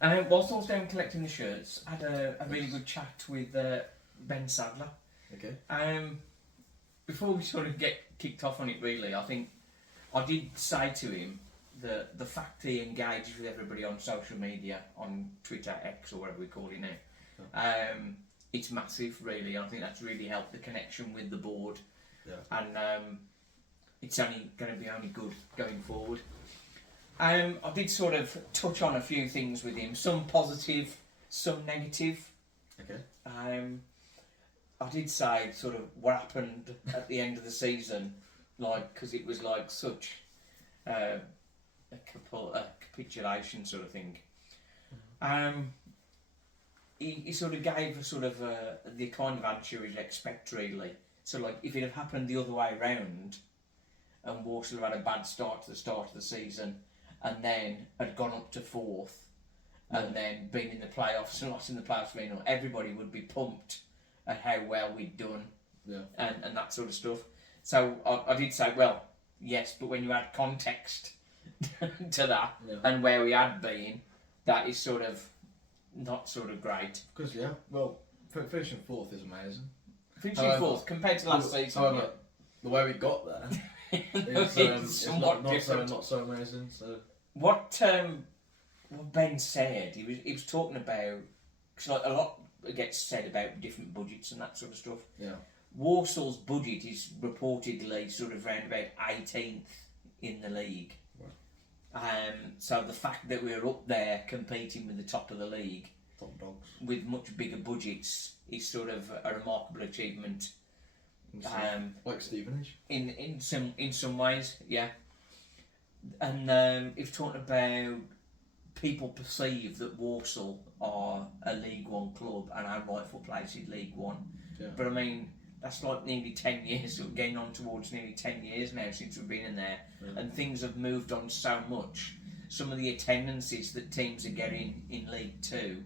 Whilst I was down collecting the shirts, I had a really good chat with Ben Sadler. Okay. Before we sort of get kicked off on it, really, I think I did say to him that the fact he engages with everybody on social media, on Twitter, X, or whatever we call it now, it's massive, really. I think that's really helped the connection with the board, and it's only going to be only good going forward. I did sort of touch on a few things with him, some positive, some negative. Okay. I did say sort of what happened at the end of the season, like, because it was like such a capitulation sort of thing. He sort of gave a sort of the kind of answer you'd expect, really. So, like, if it had happened the other way round, and Walsall had a bad start to the season, and then had gone up to fourth, and then been in the playoffs and lost in the playoffs final, everybody would be pumped at how well we'd done, and that sort of stuff. So I did say, well, yes, but when you add context to that and where we had been, that is sort of not sort of great. Because finishing fourth is amazing. Finishing fourth compared to last season. The way we got there. It's not so amazing. So what Ben said, he was talking about, because like a lot gets said about different budgets and that sort of stuff. Yeah. Walsall's budget is reportedly sort of around about 18th in the league. Right. So the fact that we're up there competing with the top of the league, top dogs, with much bigger budgets, is sort of a remarkable achievement. Like Stevenage. In some ways, yeah. And he's talking about people perceive that Walsall are a League One club and our rightful place in League One. Yeah. But I mean, that's like nearly 10 years, so we're getting on towards nearly 10 years now since we've been in there, and things have moved on so much. Some of the attendances that teams are getting in League Two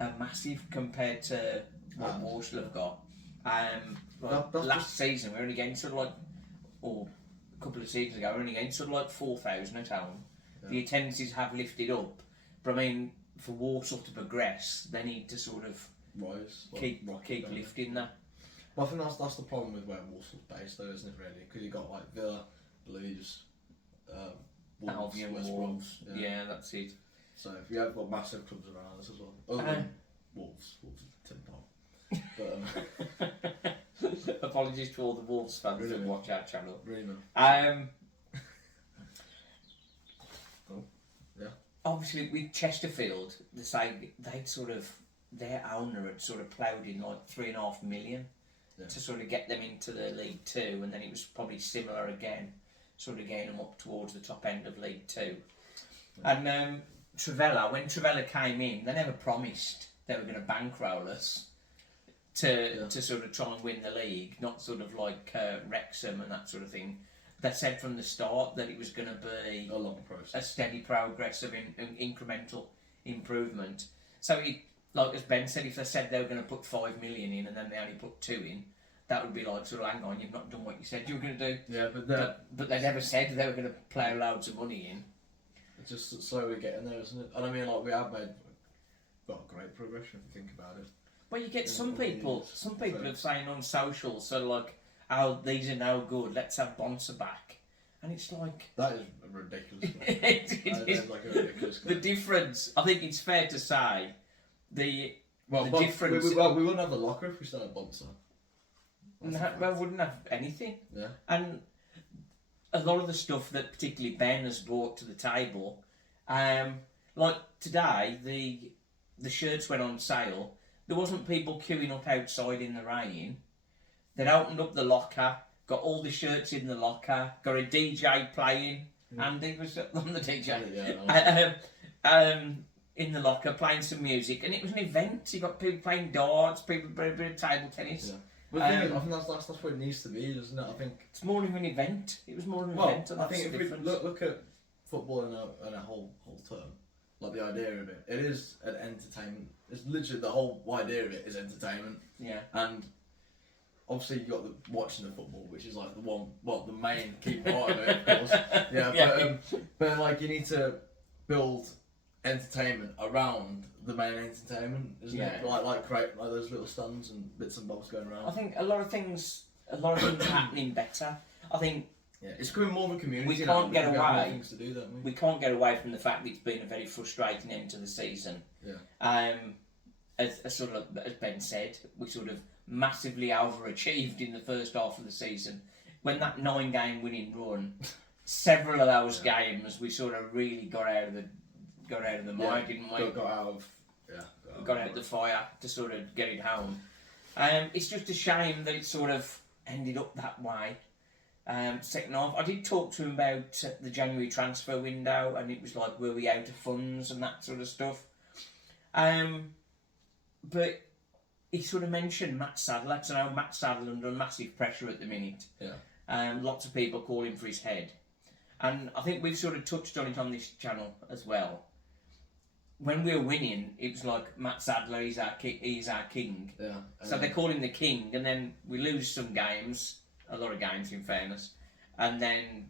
are massive compared to what Walsall have got. Last season we were only getting sort of like, or a couple of seasons ago, we were only getting sort of like 4,000 at home. Yeah. The attendances have lifted up, but I mean, for Walsall to progress, they need to sort of keep lifting that. Well, I think that's the problem with where Walsall's based, though, isn't it? Really, because you got like Villa, Blues, Wolves. Yeah, that's it. So if you have got massive clubs around us as well, other than Wolves Tim Tom. Apologies to all the Wolves fans that watch our channel. Really no. Obviously, with Chesterfield, their owner had sort of ploughed in like $3.5 million to sort of get them into the League Two, and then it was probably similar again, sort of getting them up towards the top end of League Two. Yeah. And when Trevella came in, they never promised they were going to bankroll us to sort of try and win the league, not sort of like Wrexham and that sort of thing. They said from the start that it was going to be a long process, a steady progress of incremental improvement. So, like as Ben said, if they said they were going to put 5 million in and then they only put 2 in, that would be like, sort of, hang on, you've not done what you said you were going to do. Yeah, but they never said they were going to plough loads of money in. It's just slowly getting there, isn't it? And I mean, like, we have got great progression if you think about it. Well, you get some people are saying on social, sort of like, oh, these are no good, let's have Bonser back. And it's like... That is ridiculous. It is like a ridiculous the difference, I think it's fair to say, the difference... We wouldn't have the locker if we still had Bonser. We wouldn't have anything. Yeah. And a lot of the stuff that particularly Ben has brought to the table, like today, the shirts went on sale. There wasn't people queuing up outside in the rain. They'd opened up the locker, got all the shirts in the locker, got a DJ playing. Andy was on the DJ. In the locker, playing some music, and it was an event. You got people playing darts, people playing a bit of table tennis. Yeah. But I think that's what it needs to be, doesn't it? I think it's more of an event. It was more of an event. And I think if we look at football in a whole term, like the idea of it is an entertainment. It's literally the whole idea of it is entertainment. Yeah. And obviously you got watching the football, which is like the main key part of it, of course. Yeah. But like you need to build entertainment around the main entertainment, isn't it? Like create like those little stands and bits and bobs going around. I think a lot of things are happening better. I think it's becoming more of a community. We can't get away. Things to do, don't we? We can't get away from the fact that it's been a very frustrating end to the season. Yeah. As sort of as Ben said, we sort of massively overachieved in the first half of the season. When that 9-game winning run, several of those games we sort of really got out of the mire, didn't we? Got out of the fire to sort of get it home. It's just a shame that it sort of ended up that way. Second half, I did talk to him about the January transfer window, and it was like, were we out of funds and that sort of stuff. But he sort of mentioned Matt Sadler, because I know Matt Sadler under massive pressure at the minute. Yeah. Lots of people call him for his head. And I think we've sort of touched on it on this channel as well. When we were winning, it was like Matt Sadler, he's our king. Yeah. So they call him the king, and then we lose some games, a lot of games in fairness, and then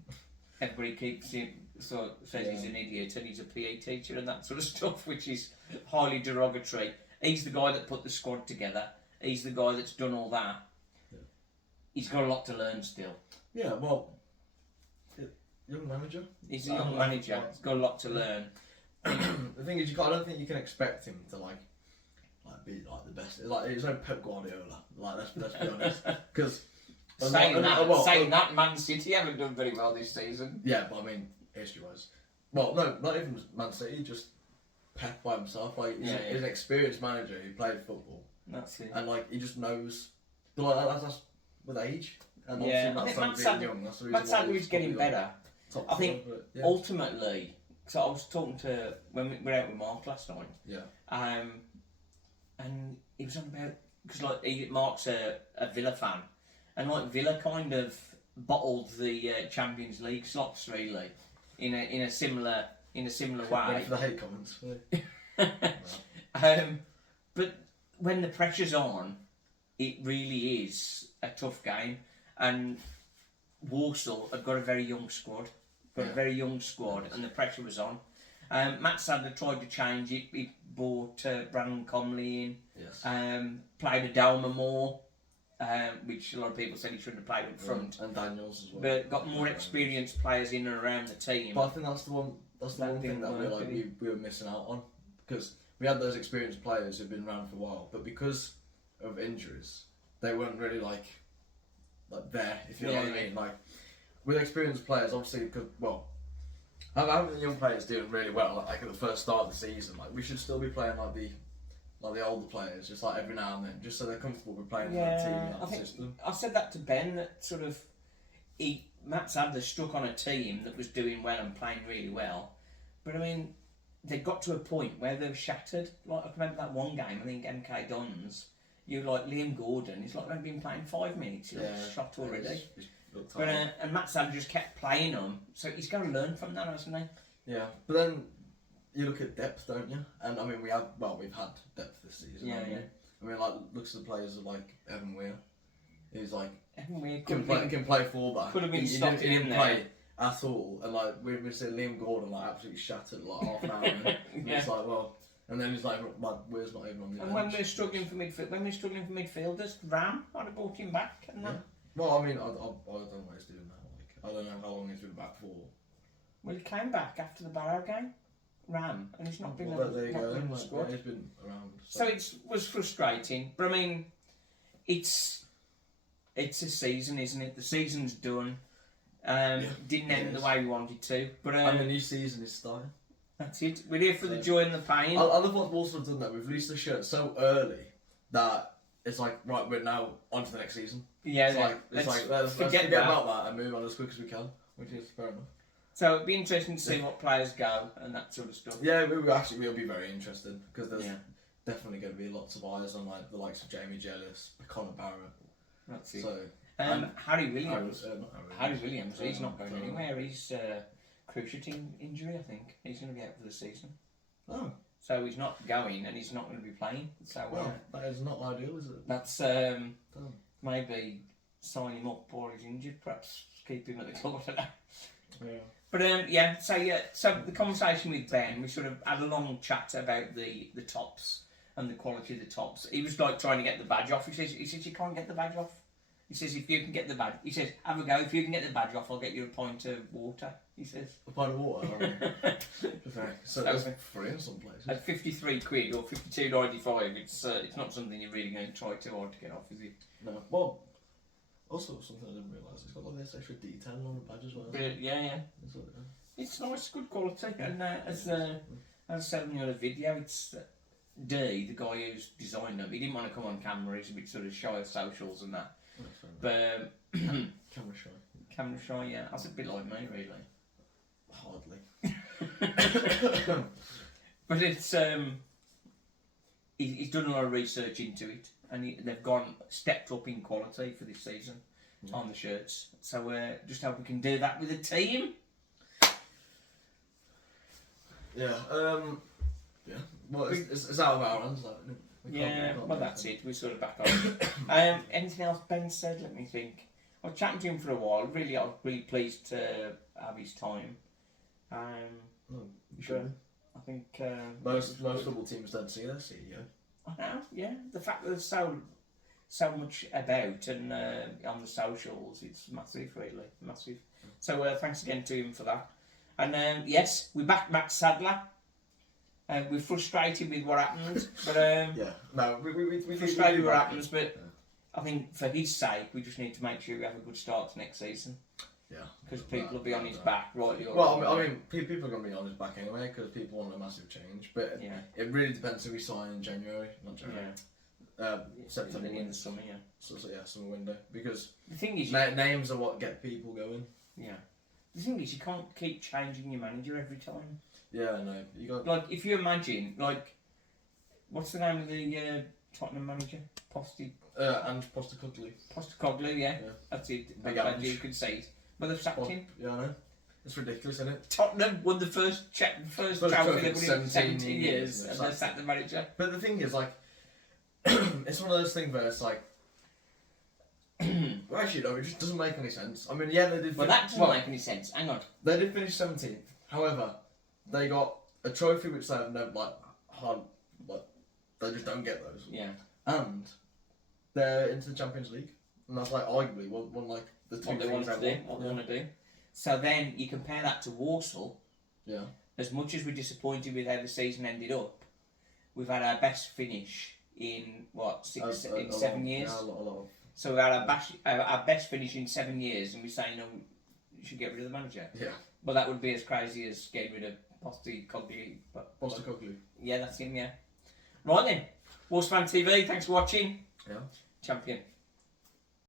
everybody keeps him, says he's an idiot and he's a PE teacher and that sort of stuff, which is highly derogatory. He's the guy that put the squad together. He's the guy that's done all that. Yeah. He's got a lot to learn still. Yeah, well, young manager. He's a young manager. He's got a lot to learn. The thing is, I don't think you can expect him to be like the best. Like, it's no Pep Guardiola. Like, let's be honest. Because saying that, Man City haven't done very well this season. Yeah, but I mean, history-wise, well, no, not even Man City. Just Pep by himself. Like, he's an experienced manager who played football. That's it. And like, he just knows. But like, that's with age. And I think Matt Sadler is getting better. I think ultimately. So I was talking to when we were out with Mark last night. Yeah. And he was on about because Mark's a Villa fan, and like Villa kind of bottled the Champions League slots really in a similar way. Ready for the hate comments. But when the pressure's on, it really is a tough game, and Walsall have got a very young squad. And the pressure was on. Matt Sadler tried to change it. He brought Brandon Comley in. Yes. Played Adalma more, which a lot of people said he shouldn't have played up front. And Daniels as well. But got more experienced players in and around the team. But I think that's the one thing that we were missing out on, because we had those experienced players who've been around for a while, but because of injuries, they weren't really like there. If you know what I mean, like. With experienced players, obviously, because having the young players doing really well, like at the first start of the season, like we should still be playing like the older players, just like every now and then, just so they're comfortable with playing for that team and that system. I said that to Ben, that sort of Matt Sadler stuck on a team that was doing well and playing really well, but I mean, they got to a point where they were shattered. Like I remember that one game, I think MK Dons, you like Liam Gordon, he's like they've been playing 5 minutes, he's shot already. But and Matt Sadler just kept playing them, so he's got to learn from that, hasn't he? Yeah, but then you look at depth, don't you? And I mean, we've had depth this season. Yeah. I mean, like looks at the players like Evan Weir, who's like Evan Weir can play fullback. Could have been stopped in there. Play at all, and like we've seen Liam Gordon like absolutely shattered like half an hour. And it's like, well, and then he's like, Weir's not even on the bench. And when we're struggling for midfielders, Ram, I'd have brought him back, and that. Well, I mean, I don't know what he's doing now. Like, I don't know how long he's been back for. Well, he came back after the Barrow game, Ram, and he's not been in the squad. He's been around. So it was frustrating, but I mean, it's a season, isn't it? The season's done. Didn't end the way we wanted to, but and the new season is starting. That's it. We're here for the joy and the pain. I love what Walsall have done. That we've released the shirt so early that it's like, right, we're now on to the next season. Yeah, let's forget about that and move on as quick as we can, which is fair enough. So it'd be interesting to see what players go and that sort of stuff. Yeah, we'll be very interested, because there's definitely going to be lots of eyes on like the likes of Jamie Jellis, Conor Barrett. That's it. So Harry Williams. Harry Williams. He's not going anywhere. He's cruciate injury, I think. He's going to be out for the season. Oh. So he's not going, and he's not going to be playing. So that is not ideal, is it? That's maybe sign him up or he's injured. Perhaps keep him at the club. I don't know. But so the conversation with Ben, we sort of had a long chat about the tops and the quality of the tops. He was like trying to get the badge off. He says you can't get the badge off. He says if you can get the badge, he says have a go. If you can get the badge off, I'll get you a pint of water. He says a pint of water. So that's free in some places. At £53 or £52.95, it's not something you're really going to try too hard to get off, is it? No. Well, also something I didn't realise. It's got like this extra detailing on the badge as well. Yeah. It's nice, good quality, and as I said in the other video, it's D, the guy who's designed them. He didn't want to come on camera. He's a bit sort of shy of socials and that. But camera shy. Camera shy, yeah. That's a bit like me, really. Hardly. But it's he's done a lot of research into it, and they've stepped up in quality for this season on the shirts. So just hope we can do that with a team. Yeah. Well, it's out of our hands, though. Well, that's it. We're sort of back on. Anything else Ben said? Let me think. I was chatting to him for a while. Really, I was really pleased to have his time. You should. I think most football teams don't see their CEO. I know. Yeah, the fact that there's so much about and on the socials, it's massive, really massive. So thanks again to him for that. And yes, we backed Ben Sadler. We're frustrated with what happened, but we frustrated with what happens. But I think for his sake, we just need to make sure we have a good start to next season. Yeah, because people will be on his back, rightly or wrong. Well, I mean, people are going to be on his back anyway because people want a massive change. But it really depends who we sign in January, not January. September in the summer, So summer window, because the thing is, names are what get people going. Yeah. The thing is, you can't keep changing your manager every time. Yeah, I know. You got like if you imagine what's the name of the Tottenham manager? And Postecoglou. Postecoglou, yeah. That's it. Big you could say it. But they've sacked him. Yeah, I know. It's ridiculous, isn't it? Tottenham won the first trophy they've won in 17 years, and they sacked the manager. But the thing is, it's one of those things where it's like, well, actually, no, it just doesn't make any sense. I mean, they did. Well, that doesn't make any sense. Hang on. They did finish 17th. However, they got a trophy which they have never they just don't get those. Yeah. And they're into the Champions League, and that's arguably one the two what they want to do. So then you compare that to Walsall. Yeah. As much as we're disappointed with how the season ended up, we've had our best finish in 7 years. Yeah, a lot. So we had our best finish in 7 years, and we're saying no, you should get rid of the manager. Yeah. Well, that would be as crazy as getting rid of Postecoglou. Postecoglou. Yeah, that's him. Yeah. Right then, Wolfsman TV. Thanks for watching. Yeah. Champion.